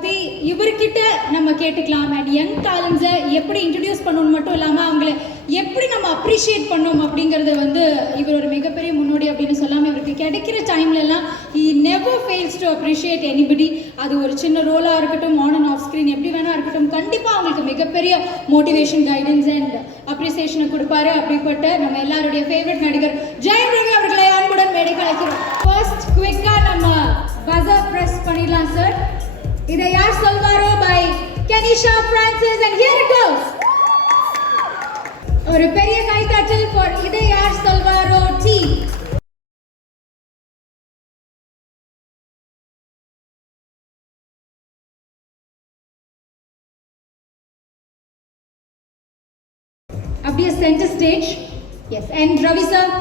பற்றி இவர்கிட்ட நம்ம கேட்டுக்கலாம். அண்ட் யங் டேலண்ட்ஸை எப்படி இன்ட்ரடியூஸ் பண்ணணும் மட்டும் இல்லாமல் அவங்கள எப்படி நம்ம அப்ரிஷியேட் பண்ணோம் அப்படிங்கிறது வந்து இவர் ஒரு மிகப்பெரிய முன்னோடி அப்படின்னு சொல்லாமல் இவருக்கு கிடைக்கிற டைம்லலாம் he never fails to appreciate anybody. அது ஒரு சின்ன ரோலாக இருக்கட்டும், ஆன் அண்ட் ஆஃப் ஸ்க்ரீன் எப்படி வேணா இருக்கட்டும், கண்டிப்பாக அவங்களுக்கு மிகப்பெரிய மோட்டிவேஷன், கைடன்ஸ் அண்ட் அப்ரிசியேஷனை கொடுப்பாரு. அப்படிப்பட்ட நம்ம எல்லாருடைய ஃபேவரட் நடிகர் ஜெயம் ரவி அவர்களை அன்புடன் மேடைக்கு அழைக்கிறோம். ஃபர்ஸ்ட் குவிக்காக நம்ம பஸர் பிரஸ் பண்ணிடலாம் சார். இதை யார் சொல்வாரோ by Kanisha Francis and here it goes. ஒரு பெரிய கைத்தட்டல் ஃபார் இதை யார் சொல்வாரோ டி. அப்படியே centre stage. Yes. And Ravi sir,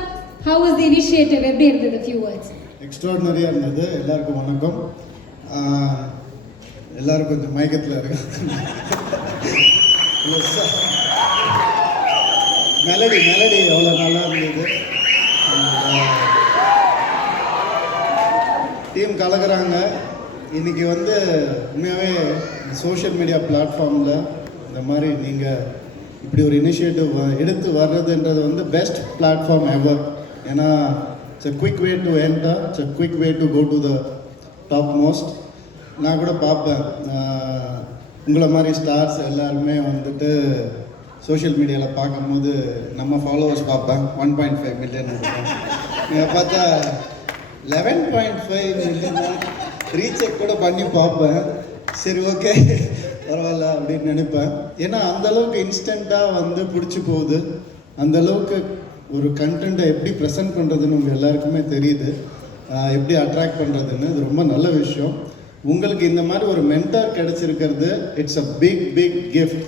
how was the initiative? எப்படி இருந்தது? few words. எக்ஸ்ட்ராடினரியாக இருந்தது. எல்லாருக்கும் வணக்கம். எல்லாரும் கொஞ்சம் மயக்கத்தில் இருக்காங்க. மெலடி எவ்வளோ நல்லா இருந்தது. டீம் கலக்குறாங்க. இன்றைக்கி வந்து உண்மையாகவே சோஷியல் மீடியா பிளாட்ஃபார்மில் இந்த மாதிரி நீங்கள் இப்படி ஒரு இனிஷியேட்டிவ் எடுத்து வர்றதுன்றது வந்து பெஸ்ட் பிளாட்ஃபார்ம் எவர். ஏன்னா it's a quick way to enter, it's a quick way to go to the top most. நான் கூட பார்ப்பேன், உங்களை மாதிரி ஸ்டார்ஸ் எல்லாருமே வந்துட்டு சோஷியல் மீடியாவில் பார்க்கும்போது நம்ம ஃபாலோவர்ஸ் பார்ப்பேன் 1.5 மில்லியன் இருக்கும். நீங்கள் பார்த்தா 11.5 மில்லியன் ரீசெக் கூட பண்ணி பார்ப்பேன். சரி, ஓகே, பரவாயில்ல அப்படின்னு நினைப்பேன். ஏன்னா அந்தளவுக்கு இன்ஸ்டண்ட்டாக வந்து பிடிச்சி போகுது. அந்தளவுக்கு ஒரு கண்டென்ட்டை எப்படி ப்ரெசென்ட் பண்ணுறதுன்னு உங்கள் எல்லாருக்குமே தெரியுது, எப்படி அட்ராக்ட் பண்ணுறதுன்னு. இது ரொம்ப நல்ல விஷயம். உங்களுக்கு இந்த மாதிரி ஒரு மென்டார் கிடைச்சிருக்கிறது, இட்ஸ் அ பிக் கிஃப்ட்.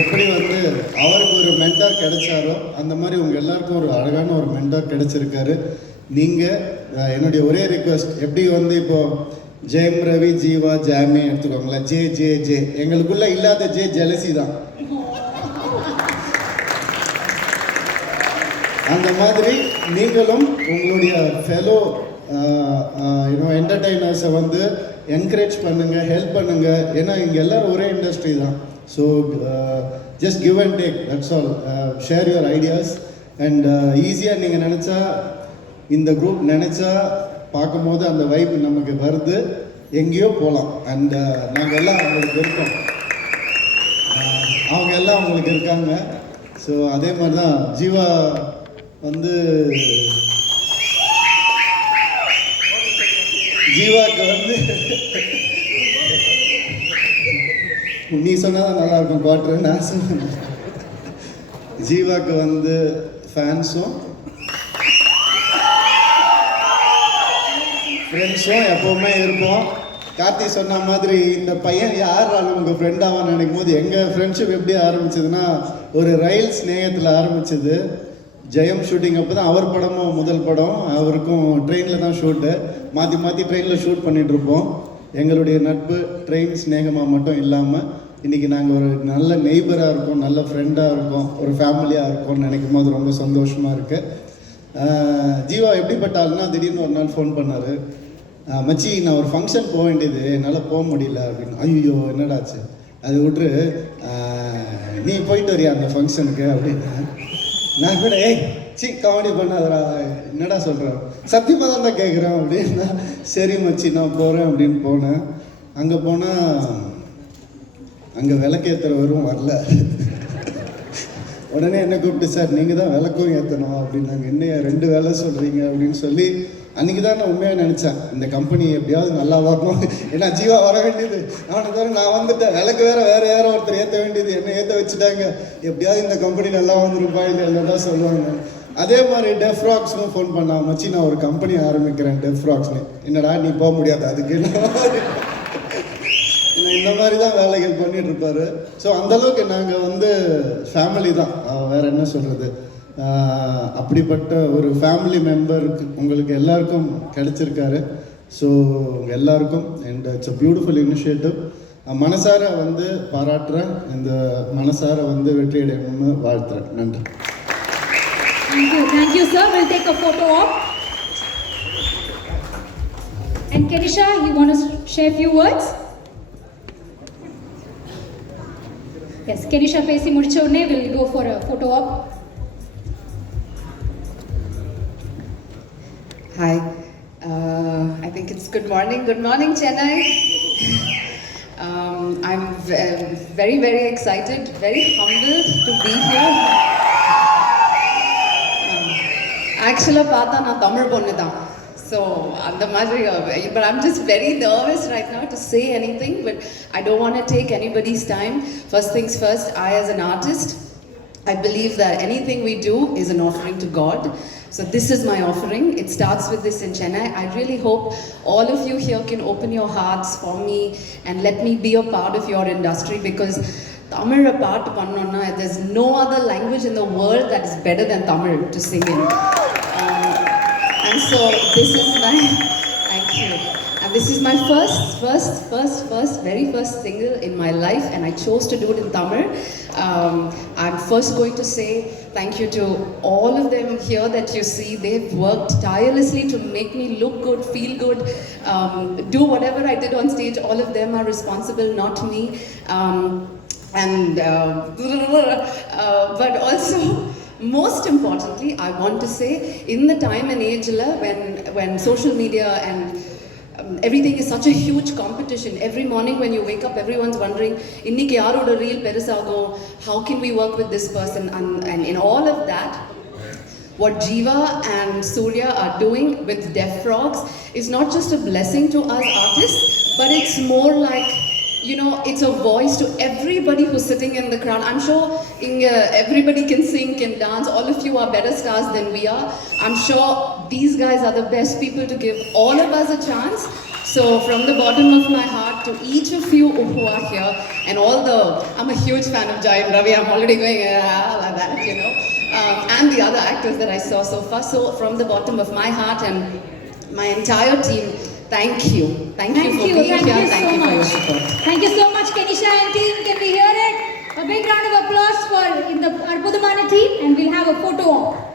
எப்படி வந்து அவருக்கு ஒரு மென்டார் கிடைச்சாரோ அந்த மாதிரி உங்கள் எல்லாருக்கும் ஒரு அழகான ஒரு மென்டார் கிடைச்சிருக்காரு. நீங்கள் என்னுடைய ஒரே ரிக்வெஸ்ட், எப்படி வந்து இப்போது ஜெயம் ரவி, ஜீவா, ஜாமி எடுத்துக்கோங்களேன், ஜே ஜே ஜே எங்களுக்குள்ளே இல்லாத ஜே ஜெலசி தான். அந்த மாதிரி நீங்களும் உங்களுடைய ஃபெலோ என்டர்டெய்னர்ஸை வந்து என்கரேஜ் பண்ணுங்கள், ஹெல்ப் பண்ணுங்கள். ஏன்னா இங்கே எல்லோரும் ஒரே இண்டஸ்ட்ரி தான். So just give and take, that's all. Share your ideas and ஈஸியாக நீங்கள் நினச்சா, இந்த குரூப் நினச்சா பார்க்கும்போது அந்த வைப் நமக்கு வருது, எங்கேயோ போகலாம். அண்ட் நாங்கள் எல்லாம் அவங்களுக்கு இருக்கோம், அவங்க எல்லாம் அவங்களுக்கு இருக்காங்க. ஸோ அதே மாதிரி தான் ஜீவா வந்து ஜீவாக்கு வந்து நீ சொன்னால் நல்லா இருக்கும் குவார்டர், நான் சொன்னேன். ஜீவாக்கு வந்து ஃபேன்ஸும் ஃப்ரெண்ட்ஸும் எப்போவுமே இருப்போம். கார்த்தி சொன்ன மாதிரி இந்த பையன் யார் நமக்கு ஃப்ரெண்டாக நினைக்கும் போது எங்கள் ஃப்ரெண்ட்ஷிப் எப்படி ஆரம்பிச்சதுன்னா, ஒரு ரயில் ஸ்நேகத்தில் ஆரம்பிச்சது. ஜெயம் ஷூட்டிங் அப்போ தான் அவர் படமும் முதல் படம். அவருக்கும் ட்ரெயினில் தான் ஷூட்டு, மாற்றி ட்ரெயினில் ஷூட் பண்ணிகிட்ருப்போம். எங்களுடைய நட்பு ட்ரெயின் ஸ்நேகமாக மட்டும் இல்லாமல் இன்றைக்கி நாங்கள் ஒரு நல்ல நெய்பராக இருக்கோம், நல்ல ஃப்ரெண்டாக இருக்கோம், ஒரு ஃபேமிலியாக இருக்கோம்னு நினைக்கும் போது ரொம்ப சந்தோஷமாக இருக்குது. ஜீவா எப்படிப்பட்ட ஆளுன்னா, திடீர்னு ஒரு நாள் ஃபோன் பண்ணார், மச்சி நான் ஒரு ஃபங்க்ஷன் போக வேண்டியது, என்னால் போக முடியல அப்படின்னு. ஐயோ என்னடாச்சு, அது விட்ரு, நீ போயிட்டு வரியா அந்த ஃபங்க்ஷனுக்கு அப்படின்னு. நான் கூட காமெடி பண்ணாதரா, என்னடா சொல்கிறேன், சத்தியமாக தான் கேட்குறேன் அப்படின்னா. சரி மச்சி நான் போகிறேன் அப்படின்னு போனேன். அங்கே போனால் அங்கே விளக்கேற்றுறவரும் வரல. உடனே என்ன கூப்பிட்டு, சார் நீங்கள் தான் விளக்கும் ஏற்றணும் அப்படின்னாங்க. என்னையா 2 வேலை சொல்கிறீங்க அப்படின்னு சொல்லி அன்றைக்கி தான் நான் உண்மையாக நினச்சேன், இந்த கம்பெனி எப்படியாவது நல்லா வரணும். ஏன்னா ஜீவா வர வேண்டியது, அவனை தவிர நான் வந்துட்டேன், விளக்கு வேறு யாரோ ஒருத்தர் ஏற்ற வேண்டியது, என்ன ஏற்ற வச்சுட்டாங்க. எப்படியாவது இந்த கம்பெனி நல்லா வந்துருப்பா இல்லை இல்லைதான் சொல்லுவாங்க. அதே மாதிரி டெஃப் ராக்ஸ்னு ஃபோன் பண்ணான், மச்சி நான் ஒரு கம்பெனி ஆரம்பிக்கிறேன் டெஃப் ராக்ஸ்னு. என்னடா நீ போக முடியாது அதுக்கு, இந்த மாதிரி தான் வேலைகள் பண்ணிட்டு இருப்பாரு. ஸோ அந்தளவுக்கு நாங்கள் வந்து ஃபேமிலி தான், வேறு என்ன சொல்கிறது. அப்படிப்பட்ட ஒரு ஃபேமிலி மெம்பருக்கு உங்களுக்கு எல்லாருக்கும் கிடைச்சிருக்காரு. ஸோ எல்லாருக்கும் and it's a beautiful initiative. மனசார வந்து பாராட்டுறேன், இந்த மனசார வந்து வெற்றி அடையணும்னு வாழ்த்துறேன். நன்றி. Thank you, sir. We'll take a photo of And Kenisha, you want to share few words? Yes, Kenisha பேசி முடிச்ச உடனே will go for a photo op. Hi, I think it's good morning. Good morning, Chennai. I'm very, very excited, very humbled to be here. Actually, பார்த்தா நான் தமிழ் பொண்ணு தான். So, அந்த மாதிரி, but I'm just very nervous right now to say anything, but I don't want to take anybody's time. First things first, I as an artist, I believe that anything we do is an offering to God. So this is my offering. It starts with this in Chennai. I really hope all of you here can open your hearts for me and let me be a part of your industry, because Tamil part pannona, there's no other language in the world that is better than Tamil to sing in. And so this is my, thank you. And this is my very first single in my life, and I chose to do it in Tamil. I'm first going to say thank you to all of them here that you see. They've worked tirelessly to make me look good, feel good, do whatever I did on stage. All of them are responsible, not me. But also, most importantly, I want to say, in the time and age when social media and everything is such a huge competition. Every morning when you wake up, everyone's wondering, inniki yaroda reel perusago, how can we work with this person? And in all of that, what Jiva and Surya are doing with Deaf Frogs is not just a blessing to us artists, but it's more like, you know, it's a voice to everybody who's sitting in the crowd. I'm sure everybody can sing, can dance. All of you are better stars than we are. I'm sure these guys are the best people to give all of us a chance. So from the bottom of my heart to each of you who are here, and I'm a huge fan of Jayam Ravi. I'm already going like that, you know, and the other actors that I saw so far. So from the bottom of my heart and my entire team, thank you. Thank you for being here. Thank you for your support. Thank you so much, Kenisha and team. Can we hear it? A big round of applause for the Arpudamana team, and we'll have a photo op.